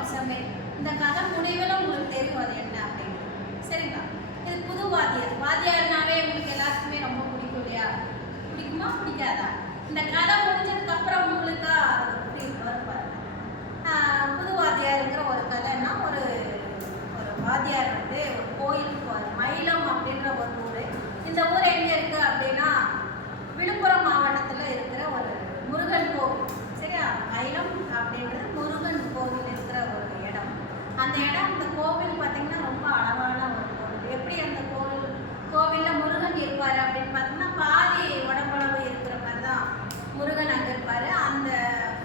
வம்சமே. இந்த கதை முடிவில் உங்களுக்கு தெரியும் அது என்ன அப்படின்னு. சரிங்களா? இது புது வாத்தியார். வாத்தியார்னாவே உங்களுக்கு எல்லாத்துக்குமே ரொம்ப பிடிக்கும் இல்லையா? பிடிக்குமா பிடிக்காதா? இந்த கதை முடிஞ்சதுக்கு அப்புறம் உங்களுக்கு வரும் பாருங்க. புது வாத்தியாருங்கிற ஒரு கதைன்னா ஒரு வாத்தியார் வந்து ஒரு கோயிலுக்கு போவார். மயிலம் அப்படின்ற ஒரு ஊர். இந்த ஊர் எங்கே இருக்குது அப்படின்னா விழுப்புரம் மாவட்டத்தில் இருக்கிற ஒரு முருகன் கோவில். சரியா? மயிலம் அப்படின்றது முருகன் கோவில் இருக்கிற ஒரு இடம். அந்த இடம், அந்த கோவில் பார்த்தீங்கன்னா ரொம்ப அழகான ஒரு கோவில். எப்படி அந்த கோவிலில் முருகன் இருப்பார் அப்படின்னு பார்த்தீங்கன்னா பாதி உடம்பளவு இருக்கிற மாதிரி தான் முருகன் அங்கே இருப்பார். அந்த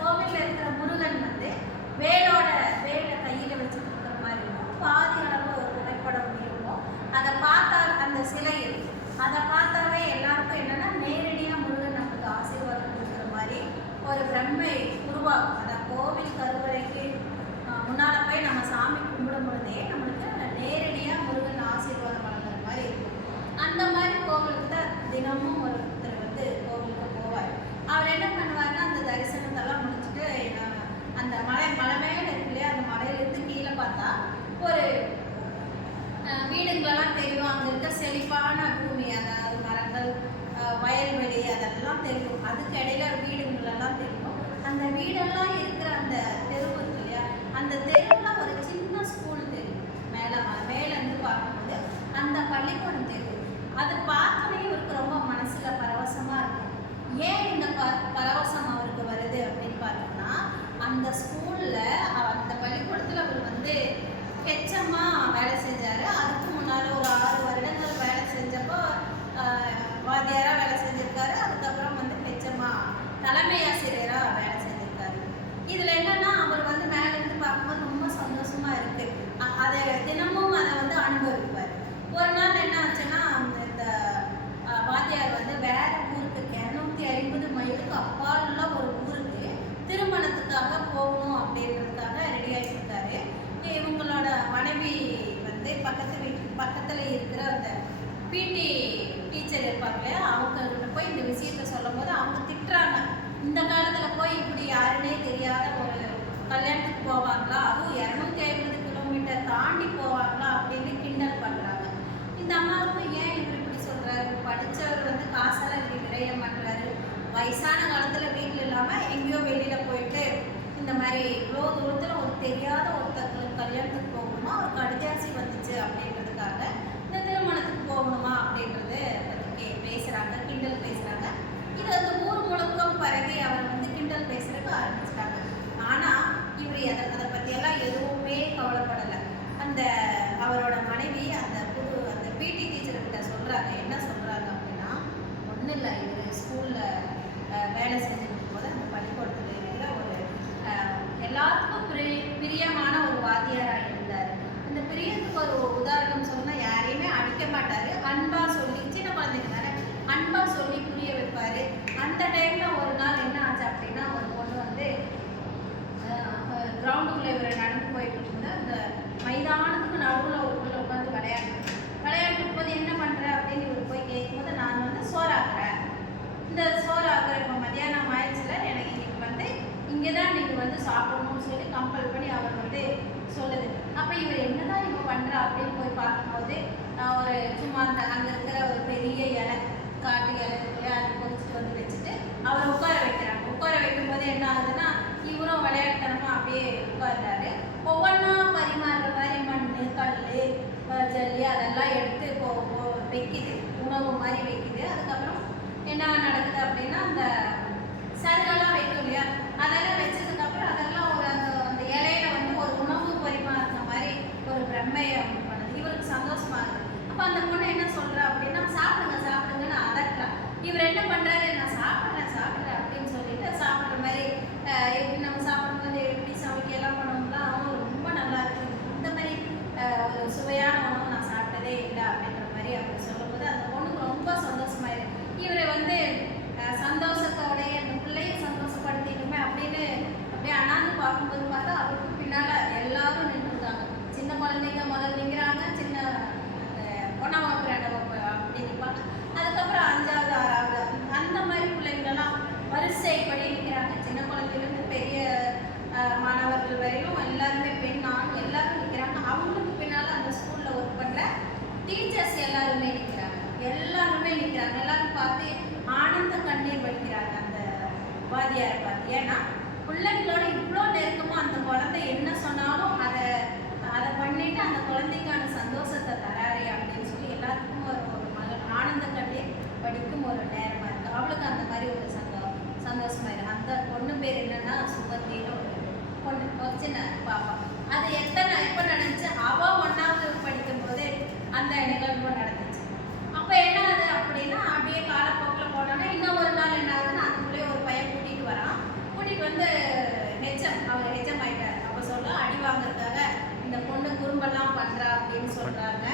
கோவிலில் இருக்கிற முருகன் வந்து வேலை கையில் வச்சுட்டு இருக்கிற மாதிரி இருக்கும். பாதி அளவு புகைப்படம் இருக்கும். அதை பார்த்தா அந்த சிலை அதை பார்த்தாவே எல்லாருக்கும் என்னென்னா நேரடியாக முருகன் நமக்கு ஆசீர்வாதம் கொடுக்குற மாதிரி ஒரு பிரம்மை உருவாகும். அந்த கோவில் கருவறைக்கு முன்னால் போய் நம்ம சாமி கும்பிடும் பொழுதே நம்மளுக்கு நேரடியாக முருகன் ஆசீர்வாதம் வழங்குற மாதிரி இருக்கும். அந்த மாதிரி கோவிலுக்கு தான் தினமும் ஒருத்தர் வந்து கோவிலுக்கு போவார். அவர் என்ன பண்ணுவார்னா அந்த தரிசனத்தெல்லாம் முடிச்சுட்டு அந்த மலை மேலே இருக்கு இல்லையா, அந்த மலையிலேருந்து கீழே பார்த்தா ஒரு வீடுங்களெல்லாம் தெரியும். அங்கே இருக்க செழிப்பான பூமி, அதாவது மரங்கள், வயல்வெளி அதெல்லாம் தெரியும். அதுக்கு இடையில வீடுங்களெல்லாம் தெரியும். அந்த வீடெல்லாம் இருக்கிற அந்த தெருவு இருக்கு இல்லையா, அந்த தெருவில் ஒரு சின்ன ஸ்கூல் தெரியும். மேலேருந்து பார்க்கும்போது அந்த பள்ளிக்கூடம் தெரியும். அதை பார்த்தோன்னே இவருக்கு ரொம்ப மனசில் பரவசமாக இருக்கும். ஏன் இந்த பரவசம் அவருக்கு வருது அப்படின்னு பார்த்தோம்னா, அந்த ஸ்கூலில் அந்த பள்ளிக்கூடத்தில் அவர் வந்து ஹெச்எம்மாக வேலை செஞ்சார். அதுக்கு முன்னால் ஒரு 6 வருடங்கள் வேலை செஞ்சப்போ வாத்தியாராக வேலை செஞ்சுருக்காரு. அதுக்கப்புறம் வந்து ஹெச்எம்மாக தலைமை ஆசிரியராக வேலை செஞ்சுருக்காரு. இதில் என்னென்னா அவர் வந்து மேலேருந்து பார்க்கும்போது ரொம்ப சந்தோஷமாக இருக்குது. அதை தினமும் அதை வந்து அனுபவிப்பார். ஒரு நாள் என்ன ஆச்சுன்னா, இந்த வாத்தியார் வந்து வேறு ஊருக்கு 250 மைலுக்கு அப்பால் ஒரு ஊருக்கு திருமணத்துக்காக போகணும் அப்படின்றதுக்காக ரெடி ஆகிட்டு இருக்காரு. இவங்களோட மனைவி வந்து பக்கத்தில் இருக்கிற அந்த பிடி டீச்சர் இருப்பாங்க இல்லையா, அவங்ககிட்ட போய் இந்த விஷயத்த சொல்லும் போது அவங்க திட்டுறாங்க. இந்த காலத்தில் போய் இப்படி யாருன்னே தெரியாத ஒரு கல்யாணத்துக்கு போவாங்களா, அதுவும் 250 கிலோமீட்டர் தாண்டி போவாங்களா அப்படின்னு கிண்டல் பண்ணுறாங்க. இந்த அம்மாவுக்கு ஏன் இவர் இப்படி சொல்கிறாரு? படித்தவர் வந்து காசெல்லாம் இப்படி விரயம் பண்ணுறாரு. வயசான காலத்தில் வீட்டில் இல்லாமல் எங்கேயோ வெளியில் போயிட்டு இந்த மாதிரி இவ்வளோ தூரத்தில் ஒரு தெரியாத ஒருத்தருக்கு கல்யாணத்துக்கு போகணுமா, ஒரு கடிதாசி வந்துச்சு அப்படின்றதுக்காக இந்த திருமணத்துக்கு போகணுமா அப்படின்றது பற்றி பேசுகிறாங்க, கிண்டல் பேசுகிறாங்க. இது அந்த ஊர் முழுக்கம் பரவி அவர் வந்து கிண்டல் பேசுறதுக்கு ஆரம்பிச்சிட்டாங்க. ஆனால் இவர் அதை பற்றியெல்லாம் எதுவுமே கவலைப்படலை. அந்த அவரோட மனைவி அந்த பிடி டீச்சர்கிட்ட சொல்கிறாங்க. என்ன சொல்கிறாங்க அப்படின்னா, ஒன்றும் இல்லை, இவர் ஸ்கூலில் வேலை செஞ்சுட்டு போது அந்த பள்ளிக்கூடத்தில் இருக்கிற ஒரு எல்லாத்துக்கும் பிரியமான ஒரு வாத்தியாராக இருந்தார். இந்த பிரியத்துக்கு ஒரு உதாரணம் சொன்னால் யாரையுமே அடிக்க மாட்டார். அன்பாக சொல்லி, சின்ன குழந்தைங்க தானே, அன்பாக சொல்லி புரிய வைப்பார். அந்த டைமில் ஒரு நாள் என்ன ஆச்சு அப்படின்னா, ஒரு பொண்ணு வந்து கிரவுண்டுக்குள்ளே இவர் நடந்து போயிட்டு இருக்கும்போது அந்த மைதானத்துக்கு நடுவில் ஒரு பொண்ணு உட்காந்து விளையாடும் போது என்ன பண்ணுற அப்படின்னு இவர் போய் கேட்கும்போது, நான் வந்து சோறாக்குறேன், இந்த சோறாக்குற இப்போ மத்தியானம் ஆயிடுச்சுல, எனக்கு இன்னைக்கு வந்து இங்கே தான் நீங்கள் வந்து சாப்பிடணும்னு சொல்லி கம்பல் பண்ணி அவர் வந்து சொல்லுது. அப்போ இவர் என்னதான் இப்போ பண்ணுறா அப்படின்னு போய் பார்க்கும்போது ஒரு சும்மா அங்கே இருக்கிற ஒரு பெரிய இலை, காட்டு இலை இருக்குல்லையா, அதை பொறிச்சிட்டு வந்து வச்சுட்டு அவரை உட்கார வைக்கிறாங்க. உட்கார வைக்கும்போது என்ன ஆகுதுன்னா, இவரும் விளையாட்டுத்தனமாக அப்படியே உட்கார்றாரு. ஒவ்வொன்றா பரிமாறுற மாதிரி மண், கல், ஜல்லி அதெல்லாம் எடுத்து வைக்கிது, உணவு மாதிரி வைக்கிது. அதுக்கப்புறம் என்ன நடக்குது அப்படின்னா, அந்த சருகெல்லாம் வைக்கும் இல்லையா, அதெல்லாம் வச்சதுக்கப்புறம் அதெல்லாம் ஒரு அந்த இலையில வந்து ஒரு உணவு பரிமாறுற மாதிரி ஒரு பிரம்மையை பண்ணுது. இவருக்கு சந்தோஷமாகுது. அப்போ அந்த பொண்ணு என்ன சொல்கிறா அப்படின்னா, சாப்பிடுங்கன்னு அதட்டுறா. இவர் என்ன பண்ணுறாரு, நான் சாப்பிட்றேன் அப்படின்னு சொல்லிட்டு சாப்பிட்ற மாதிரி எப்படி நம்ம சாப்பிடும்போது எப்படி சமைக்கலாம் பண்ணோம்லாம் ரொம்ப நல்லா இருக்குது, இந்த மாதிரி ஒரு சுவையான உணவு நான் சாப்பிட்டதே இல்லை அப்படின்ற மாதிரி அவர் சொல்லும்போது அந்த பொண்ணுக்கு ரொம்ப சந்தோஷமாயிருக்கு. இவரை வந்து சந்தோஷத்தோடைய அந்த பிள்ளையும் நிகழ்வு நடந்துச்சு. அப்போ என்ன ஆகுது அப்படின்னா அப்படியே காலப்போக்கில் போனோன்னா இன்னும் ஒரு நாள் என்ன ஆகுதுன்னா அதுக்குள்ளேயே ஒரு பையன் கூட்டிகிட்டு வரான். கூட்டிகிட்டு வந்து அவர் ஹெச்எம் ஆயிட்டார். அப்போ சொல்ல அடி வாங்குறதுக்காக இந்த பொண்ணு குறும்பெல்லாம் பண்ணுறா அப்படின்னு சொல்கிறாங்க.